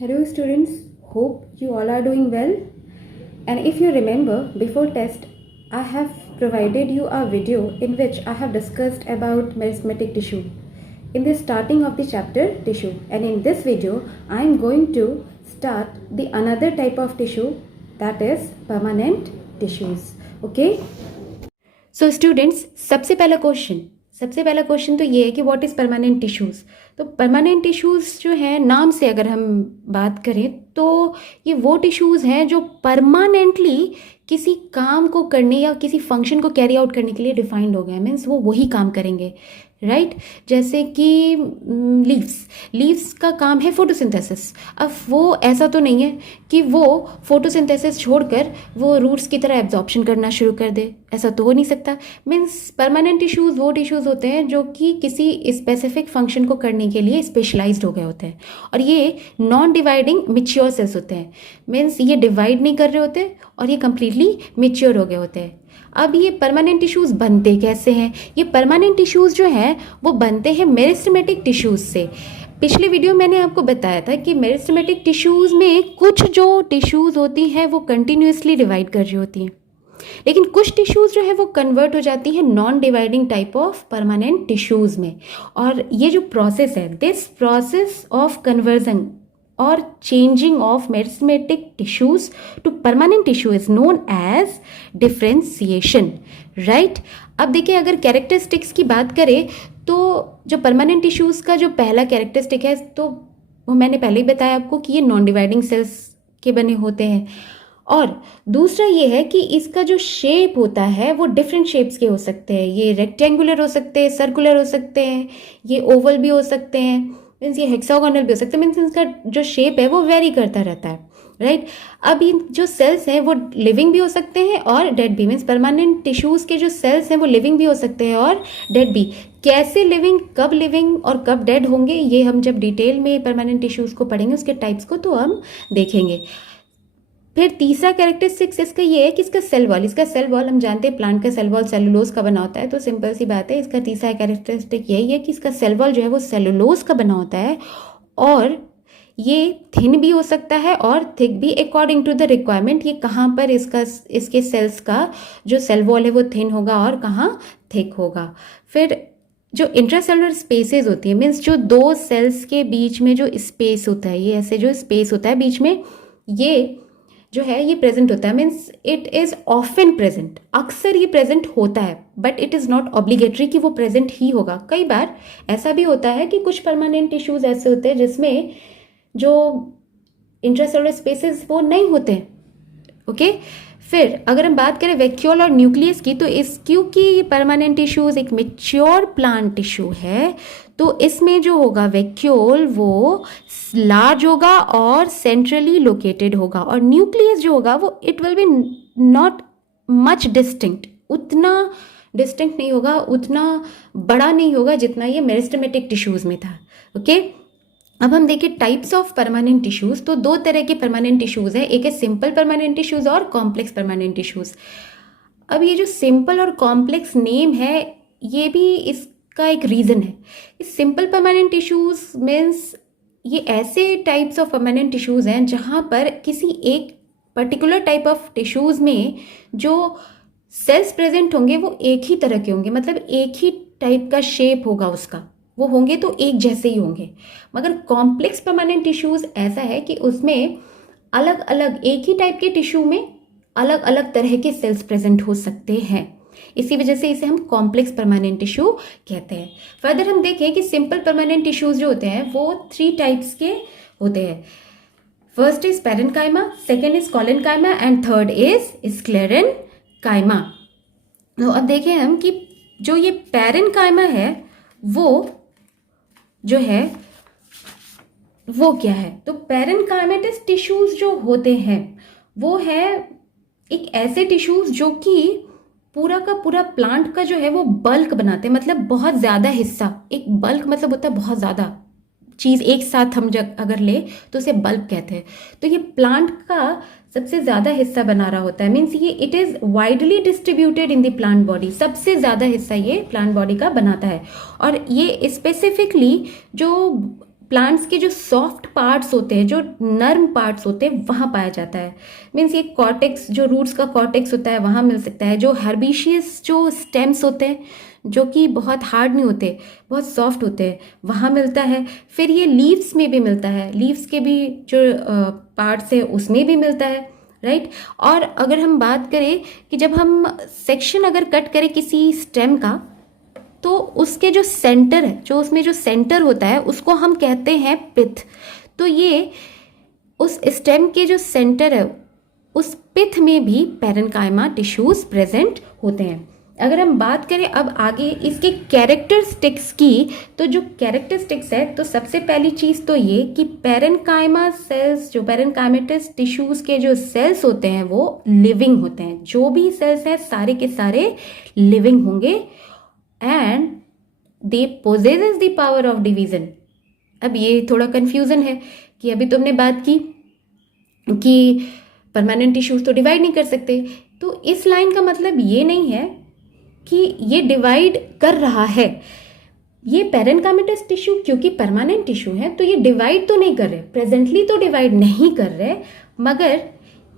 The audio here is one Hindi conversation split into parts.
Hello students, hope you all are doing well. And if you remember, before test, I have provided you a video in which I have discussed about meristematic tissue in the starting of the chapter tissue. And in this video, I am going to start the another type of tissue, that is permanent tissues. Okay. So students, सबसे पहला क्वेश्चन तो ये है कि व्हाट इज़ परमानेंट टिश्यूज़। तो परमानेंट टिश्यूज़ जो है, नाम से अगर हम बात करें तो ये वो टिश्यूज़ हैं जो परमानेंटली किसी काम को करने या किसी फंक्शन को कैरी आउट करने के लिए डिफाइंड हो गए, मीन्स वो वही काम करेंगे, राइट। जैसे कि लीव्स का काम है फोटोसिंथेसिस। अब वो ऐसा तो नहीं है कि वो फोटोसिंथेसिस छोड़कर वो रूट्स की तरह एब्जॉर्प्शन करना शुरू कर दे, ऐसा तो हो नहीं सकता। मीन्स परमानेंट टिश्यूज़ वो टिश्यूज़ होते हैं जो कि किसी स्पेसिफिक फंक्शन को करने के लिए स्पेशलाइज्ड हो गए होते हैं, और ये नॉन डिवाइडिंग मिच्योर सेल्स होते हैं। मीन्स ये डिवाइड नहीं कर रहे होते और ये कम्प्लीटली मिच्योर हो गए होते हैं। अब ये परमानेंट टिश्यूज़ बनते कैसे हैं? ये परमानेंट टिश्यूज़ जो हैं वो बनते हैं मेरिस्टेमेटिक टिश्यूज़ से। पिछले वीडियो मैंने आपको बताया था कि मेरिस्टेमेटिक टिश्यूज़ में कुछ जो टिश्यूज़ होती हैं वो कंटिन्यूसली डिवाइड कर रही होती हैं, लेकिन कुछ टिश्यूज़ जो है वो कन्वर्ट हो जाती हैं non dividing type of permanent tissues में। और ये जो प्रोसेस है, दिस प्रोसेस ऑफ कन्वर्जन और changing of meristematic tissues to permanent tissue is known as differentiation, right. अब देखिए, अगर कैरेक्टरिस्टिक्स की बात करें तो जो परमानेंट टिश्यूज का जो पहला कैरेक्टरिस्टिक है, तो वो मैंने पहले ही बताया आपको कि ये नॉन डिवाइडिंग सेल्स के बने होते हैं। और दूसरा ये है कि इसका जो शेप होता है वो डिफरेंट शेप्स के हो सकते हैं। ये रेक्टेंगुलर हो सकते हैं, सर्कुलर हो सकते हैं, ये ओवल भी हो सकते हैं, मीन्स ये हेक्सागोनल भी हो सकते हैं। मीन्स इसका जो शेप है वो वेरी करता रहता है, राइट। अब इन जो सेल्स हैं वो लिविंग भी हो सकते हैं और डेड भी। मीन्स परमानेंट टिश्यूज़ के जो सेल्स हैं वो लिविंग भी हो सकते हैं और डेड भी। कैसे लिविंग, कब लिविंग और कब डेड होंगे, ये हम जब डिटेल में परमानेंट टिश्यूज़ को पढ़ेंगे, उसके टाइप्स को, तो हम देखेंगे। फिर तीसरा कैरेक्टरिस्टिक्स इसका ये है कि इसका सेल वॉल हम जानते हैं प्लांट का सेल वॉल सेलुलोज का बना होता है, तो सिंपल सी बात है, इसका तीसरा कैरेक्टरिस्टिक यही है कि इसका सेल वॉल जो है वो सेलुलोज का बना होता है, और ये थिन भी हो सकता है और थिक भी, अकॉर्डिंग टू द रिक्वायरमेंट। ये कहाँ पर इसके सेल्स का जो सेल वॉल है वो थिन होगा और कहाँ थिक होगा। फिर जो इंट्रासेलुलर स्पेसेस होती है, मीन्स जो दो सेल्स के बीच में जो स्पेस होता है, ये ऐसे जो स्पेस होता है बीच में, ये जो है ये प्रेजेंट होता है। Means it is often present, अक्सर ये प्रेजेंट होता है, but it is not obligatory कि वो प्रेजेंट ही होगा। कई बार ऐसा भी होता है कि कुछ परमानेंट टिश्यूज ऐसे होते हैं जिसमें जो इंट्रासेलुलर स्पेसेस वो नहीं होते हैं, ओके। फिर अगर हम बात करें वैक्यूल और न्यूक्लियस की, तो क्योंकि ये परमानेंट टिश्यूज एक मेच्योर प्लांट टिश्यू है, तो इसमें जो होगा वैक्यूल वो लार्ज होगा और सेंट्रली लोकेटेड होगा, और न्यूक्लियस जो होगा वो it will be not much distinct, उतना डिस्टिंक्ट नहीं होगा, उतना बड़ा नहीं होगा जितना ये मेरिस्टेमेटिक टिश्यूज में था, ओके। अब हम देखें टाइप्स ऑफ परमानेंट टिश्यूज, तो दो तरह के परमानेंट टिश्यूज हैं, एक है सिंपल परमानेंट टिश्यूज और कॉम्प्लेक्स परमानेंट टिश्यूज। अब ये जो सिंपल और कॉम्प्लेक्स नेम है, ये भी इसका एक रीज़न है। इस सिंपल परमानेंट टिश्यूज मीन्स ये ऐसे टाइप्स ऑफ परमानेंट टिश्यूज हैं जहाँ पर किसी एक पर्टिकुलर टाइप ऑफ टिश्यूज में जो सेल्स प्रेजेंट होंगे वो एक ही तरह के होंगे, मतलब एक ही टाइप का शेप होगा उसका, वो होंगे तो एक जैसे ही होंगे। मगर कॉम्प्लेक्स परमानेंट टिश्यूज ऐसा है कि उसमें अलग अलग एक ही टाइप के टिश्यू में अलग अलग तरह के सेल्स प्रेजेंट हो सकते हैं, इसी वजह से इसे हम कॉम्प्लेक्स परमानेंट टिश्यू कहते हैं। फर्दर हम देखें कि सिंपल परमानेंट टिश्यूज जो होते हैं वो 3 टाइप्स के होते हैं। First is parenchyma, second is collenchyma and third is sclerenchyma. तो अब देखें हम कि जो ये पैरेन्काइमा है वो जो है वो क्या है। तो पैरेन्काइमेटस टिश्यूज जो होते हैं वो है एक ऐसे टिश्यूज जो कि पूरा का पूरा प्लांट का जो है वो बल्क बनाते हैं, मतलब बहुत ज़्यादा हिस्सा। एक बल्क मतलब होता है बहुत ज़्यादा चीज़ एक साथ हम जब अगर ले तो उसे बल्क कहते हैं। तो ये प्लांट का सबसे ज़्यादा हिस्सा बना रहा होता है, मीन्स ये it is widely distributed in the plant body, सबसे ज़्यादा हिस्सा ये प्लांट बॉडी का बनाता है। और ये स्पेसिफिकली जो प्लांट्स के जो सॉफ्ट पार्ट्स होते हैं, जो नर्म पार्ट्स होते हैं, वहाँ पाया जाता है। मीन्स ये कॉर्टेक्स, जो रूट्स का कॉर्टेक्स होता है वहाँ मिल सकता है। जो हर्बिशियस जो स्टेम्स होते हैं, जो कि बहुत हार्ड नहीं होते, बहुत सॉफ्ट होते हैं, वहाँ मिलता है। फिर ये लीव्स में भी मिलता है, लीव्स के भी जो पार्ट्स है उसमें भी मिलता है, राइट। और अगर हम बात करें कि जब हम सेक्शन अगर कट करें किसी स्टेम का, तो उसके जो सेंटर है, जो उसमें जो सेंटर होता है, उसको हम कहते हैं पिथ। तो ये उस स्टेम के जो सेंटर है, उस पिथ में भी पैरेन्काइमा टिश्यूज प्रेजेंट होते हैं। अगर हम बात करें अब आगे इसके कैरेक्टरिस्टिक्स की, तो जो कैरेक्टरिस्टिक्स है, तो सबसे पहली चीज़ तो ये कि पैरेन्काइमा सेल्स, जो पैरेन्काइमेटस टिश्यूज के जो सेल्स होते हैं वो लिविंग होते हैं। जो भी सेल्स हैं सारे के सारे लिविंग होंगे, and they possesses the power of division. अब ये थोड़ा कंफ्यूजन है कि अभी तुमने बात की कि परमानेंट टिश्यूज तो डिवाइड नहीं कर सकते, तो इस लाइन का मतलब ये नहीं है कि ये डिवाइड कर रहा है। ये पैरेन्काइमेटस टिश्यू क्योंकि परमानेंट टिश्यू है तो ये डिवाइड तो नहीं कर रहे, प्रेजेंटली तो डिवाइड नहीं कर रहे, मगर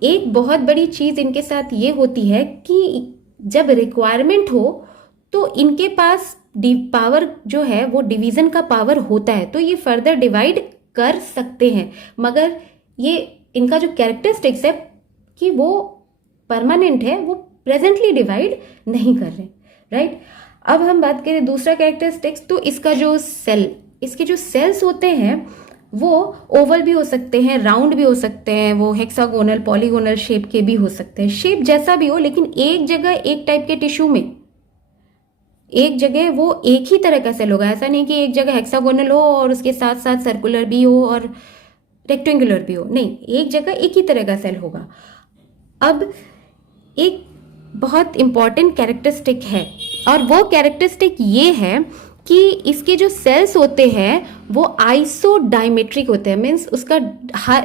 एक बहुत बड़ी चीज इनके साथ ये होती है कि जब रिक्वायरमेंट हो तो इनके पास पावर जो है वो डिवीजन का पावर होता है, तो ये फर्दर डिवाइड कर सकते हैं। मगर ये इनका जो कैरेक्टरिस्टिक्स है कि वो परमानेंट है, वो प्रेजेंटली डिवाइड नहीं कर रहे, राइट। अब हम बात करें दूसरा कैरेक्टरिस्टिक्स, तो इसका जो सेल, इसके जो सेल्स होते हैं वो ओवल भी हो सकते हैं, राउंड भी हो सकते हैं, वो हेक्सागोनल, पॉलीगोनल शेप के भी हो सकते हैं। शेप जैसा भी हो, लेकिन एक जगह एक टाइप के टिश्यू में एक जगह वो एक ही तरह का सेल होगा। ऐसा नहीं कि एक जगह हेक्सागोनल हो और उसके साथ साथ सर्कुलर भी हो और रेक्टेंगुलर भी हो, नहीं, एक जगह एक ही तरह का सेल होगा। अब एक बहुत इंपॉर्टेंट कैरेक्टरिस्टिक है, और वो कैरेक्टरिस्टिक ये है कि इसके जो सेल्स होते हैं वो आइसोडायमेट्रिक होते हैं। मीन्स उसका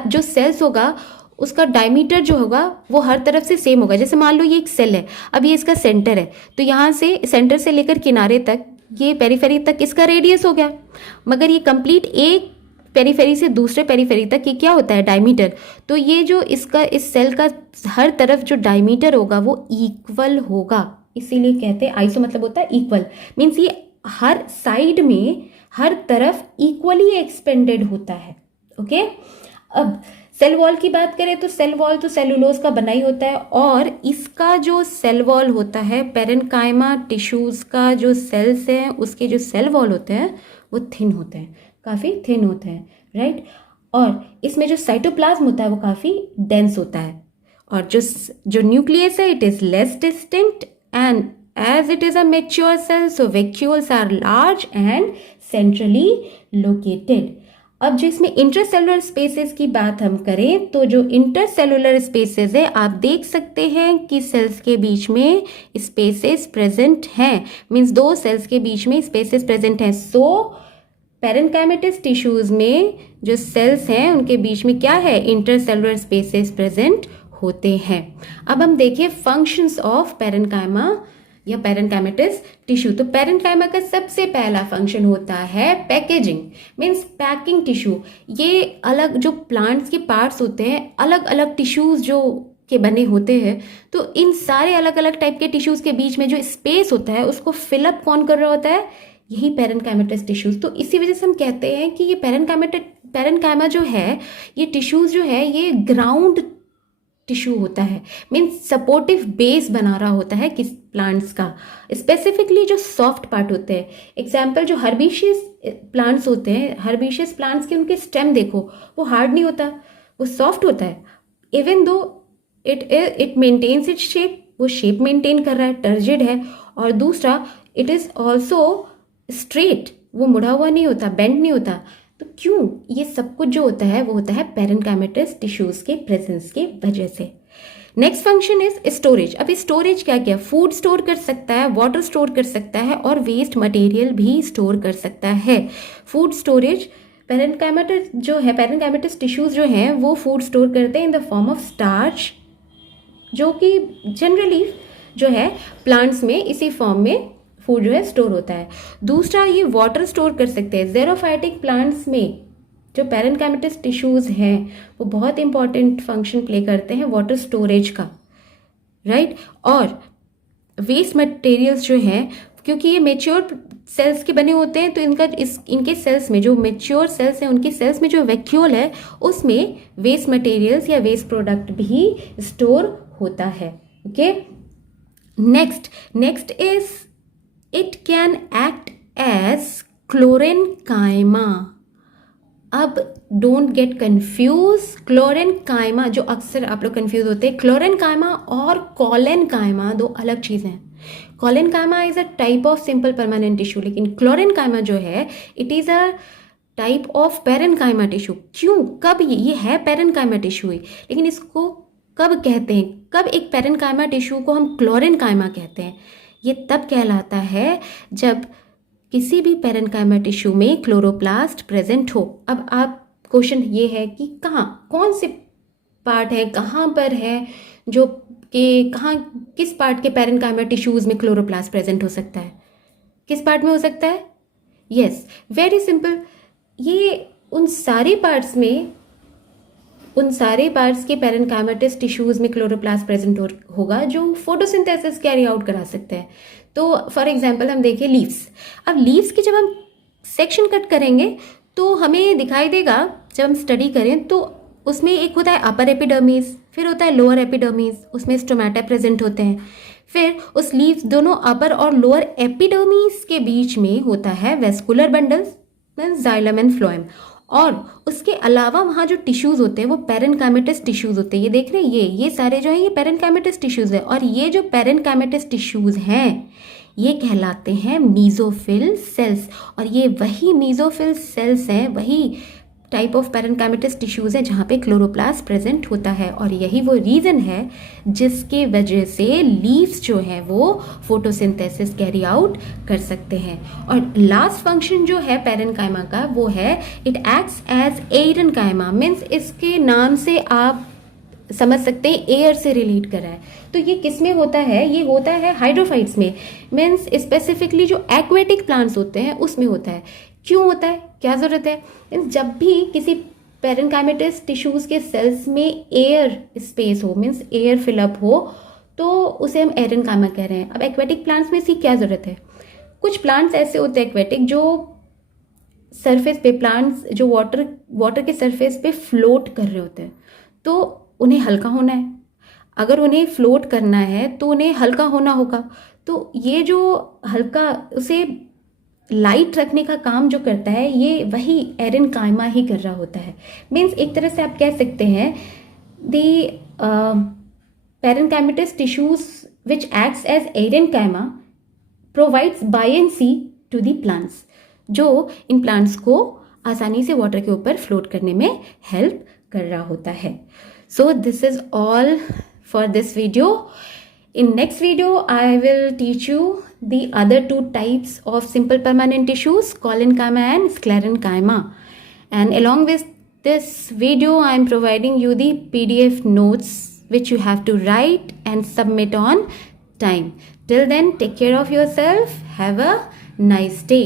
जो सेल्स होगा उसका डायमीटर जो होगा वो हर तरफ से सेम होगा। जैसे मान लो ये एक सेल है, अब ये इसका सेंटर है, तो यहाँ से सेंटर से लेकर किनारे तक, ये पेरीफेरी तक इसका रेडियस हो गया। मगर ये कंप्लीट एक पेरीफेरी से दूसरे पेरीफेरी तक ये क्या होता है, डायमीटर। तो ये जो इसका इस सेल का हर तरफ जो डायमीटर होगा वो इक्वल होगा, इसीलिए कहते हैं आइसो मतलब होता है इक्वल। मीन्स ये हर साइड में हर तरफ इक्वली एक्सपेंडेड होता है, ओके। अब सेल वॉल की बात करें तो सेल वॉल तो सेलुलोज का बना ही होता है, और इसका जो सेल वॉल होता है, पैरेन्काइमा टिश्यूज का जो सेल्स हैं उसके जो सेल वॉल होते हैं वो थिन होते हैं, काफ़ी थिन होते हैं, राइट। और इसमें जो साइटोप्लाज्म होता है वो काफ़ी डेंस होता है, और जो न्यूक्लियस है it is less distinct, and as it is a mature cell so vacuoles are large and centrally located। अब जो इसमें इंटरसेलुलर स्पेसेस की बात हम करें तो जो इंटरसेलुलर स्पेसेस है आप देख सकते हैं कि सेल्स के बीच में स्पेसेस प्रेजेंट हैं। मींस दो सेल्स के बीच में स्पेसेस प्रेजेंट हैं। सो पैरेन्काइमेटस टिश्यूज में जो सेल्स हैं उनके बीच में क्या है, इंटरसेलुलर स्पेसेस प्रेजेंट होते हैं। अब हम देखें फंक्शंस ऑफ पैरेन्काइमा या पैरेन्काइमेटस टिश्यू। तो पैरेन्काइमा का सबसे पहला फंक्शन होता है पैकेजिंग, मीन्स पैकिंग टिश्यू। ये अलग जो प्लांट्स के पार्ट्स होते हैं, अलग अलग टिश्यूज जो के बने होते हैं, तो इन सारे अलग अलग टाइप के टिश्यूज के बीच में जो स्पेस होता है उसको फिलअप कौन कर रहा होता है, यही पैरेन्काइमेटस टिश्यूज। तो इसी वजह से हम कहते हैं कि ये पैरेन्काइमा जो है, ये टिश्यूज जो है ये ग्राउंड टिश्यू होता है, मीन्स सपोर्टिव बेस बना रहा होता है किस प्लांट्स का, स्पेसिफिकली जो सॉफ्ट पार्ट होते हैं। एग्जाम्पल जो हर्बिशियस प्लांट्स होते हैं, हर्बिशियस प्लांट्स के उनके स्टेम देखो, वो हार्ड नहीं होता, वो सॉफ्ट होता है। Even though it maintains its shape, वो शेप मेंटेन कर रहा है, टर्जिड है। और दूसरा इट इज ऑल्सो स्ट्रेट, वो मुड़ा हुआ नहीं होता, बेंड नहीं होता। तो क्यों, ये सब कुछ जो होता है वो होता है पैरेन्काइमेटस टिश्यूज के प्रेजेंस के वजह से। Next function is storage. अब स्टोरेज क्या क्या, फूड स्टोर कर सकता है, वाटर स्टोर कर सकता है, और वेस्ट मटेरियल भी स्टोर कर सकता है। फूड स्टोरेज, पैरेन्काइमेटस जो है, पैरेन्काइमेटस टिश्यूज जो हैं वो फूड स्टोर करते हैं in the form of starch, जो कि जनरली जो है प्लांट्स में इसी फॉर्म में फूड जो है स्टोर होता है। दूसरा ये वाटर स्टोर कर सकते हैं। ज़ेरोफाइटिक प्लांट्स में जो पेरेन्काइमेटस टिश्यूज़ हैं वो बहुत इंपॉर्टेंट फंक्शन प्ले करते हैं वाटर स्टोरेज का, राइट। और वेस्ट मटेरियल्स जो हैं, क्योंकि ये मेच्योर सेल्स के बने होते हैं, तो इनके सेल्स में, जो मेच्योर सेल्स हैं उनके सेल्स में जो वैक्यूल है उसमें वेस्ट मटेरियल्स या वेस्ट प्रोडक्ट भी स्टोर होता है। Okay, next is it can act as chlorenchyma. अब डोंट गेट कंफ्यूज, क्लोरेनकाइमा जो अक्सर आप लोग कंफ्यूज होते हैं, क्लोरेनकाइमा और कॉलेनकाइमा दो अलग चीज़ें हैं। Collenchyma is a type of simple permanent tissue, लेकिन क्लोरेनकाइमा जो है it is a type of parenchyma tissue. क्यों, कब ये है पेरेन्काइमा टिश्यू ही, लेकिन इसको कब कहते हैं, कब एक पेरेन्काइमा टिश्यू को हम क्लोरेनकाइमा कहते हैं? ये तब कहलाता है जब किसी भी पेरेन्काइमा टिश्यू में क्लोरोप्लास्ट प्रेजेंट हो। अब आप क्वेश्चन ये है कि कहाँ, कौन से पार्ट है, कहाँ पर है, जो कि कहाँ, किस पार्ट के पेरेन्काइमा टिश्यूज़ में क्लोरोप्लास्ट प्रेजेंट हो सकता है, किस पार्ट में हो सकता है? यस, वेरी सिंपल, ये उन सारे पार्ट्स में, उन सारे पार्ट्स के पेरेन्काइमेटस टिश्यूज़ में क्लोरोप्लास्ट प्रेजेंट होगा जो फोटोसिंथेसिस कैरी आउट करा सकते हैं। तो फॉर एग्जांपल हम देखें लीव्स। अब लीव्स की जब हम सेक्शन कट करेंगे तो हमें दिखाई देगा, जब हम स्टडी करें तो उसमें एक होता है अपर एपिडर्मिस, फिर होता है लोअर एपिडर्मिस, उसमें स्टोमेटा प्रेजेंट होते हैं। फिर उस लीव्स दोनों अपर और लोअर एपिडर्मिस के बीच में होता है vascular bundles, xylem and phloem. और उसके अलावा वहाँ जो टिश्यूज़ होते हैं वो पेरेन्काइमेटस टिश्यूज़ होते हैं। ये देख रहे हैं, ये सारे जो हैं ये पेरेन्काइमेटस टिश्यूज़ हैं। और ये जो पेरेन्काइमेटस टिश्यूज़ हैं ये कहलाते हैं मीजोफिल सेल्स। और ये वही मीजोफिल सेल्स हैं, वही टाइप ऑफ पेरेन्काइमेटस टिश्यूज़ है जहाँ पे क्लोरोप्लास्ट प्रेजेंट होता है। और यही वो रीज़न है जिसके वजह से लीव्स जो है वो फोटोसिंथेसिस कैरी आउट कर सकते हैं। और लास्ट फंक्शन जो है पेरेन्काइमा का वो है it acts as aerenchyma, means इसके नाम से आप समझ सकते हैं एयर से रिलेट कर रहा है। तो ये किस में होता है? ये होता है हाइड्रोफाइट्स में, मीन्स स्पेसिफिकली जो एक्वेटिक प्लांट्स होते हैं उसमें होता है। क्यों होता है, क्या ज़रूरत है? मीन्स जब भी किसी पेरेन्काइमेटस टिश्यूज़ के सेल्स में एयर स्पेस हो, मीन्स एयर फिलअप हो, तो उसे हम एरेन्काइमा कह रहे हैं। अब एक्वेटिक प्लांट्स में इसकी क्या ज़रूरत है? कुछ प्लांट्स ऐसे होते हैं एक्वेटिक जो सरफेस पे, प्लांट्स जो वाटर के सरफेस पे फ्लोट कर रहे होते हैं, तो उन्हें हल्का होना है। अगर उन्हें फ्लोट करना है तो उन्हें हल्का होना होगा। तो ये जो हल्का, उसे लाइट रखने का काम जो करता है ये वही एरेन्काइमा ही कर रहा होता है। मीन्स एक तरह से आप कह सकते हैं the parenchymatous tissues which acts as aerenchyma provides buoyancy to the plants, जो इन प्लांट्स को आसानी से वाटर के ऊपर फ्लोट करने में हेल्प कर रहा होता है। So this is all for this video. In next video, I will teach you the other two types of simple permanent tissues, collenchyma and sclerenchyma. And along with this video, I am providing you the PDF notes which you have to write and submit on time. Till then, take care of yourself. Have a nice day.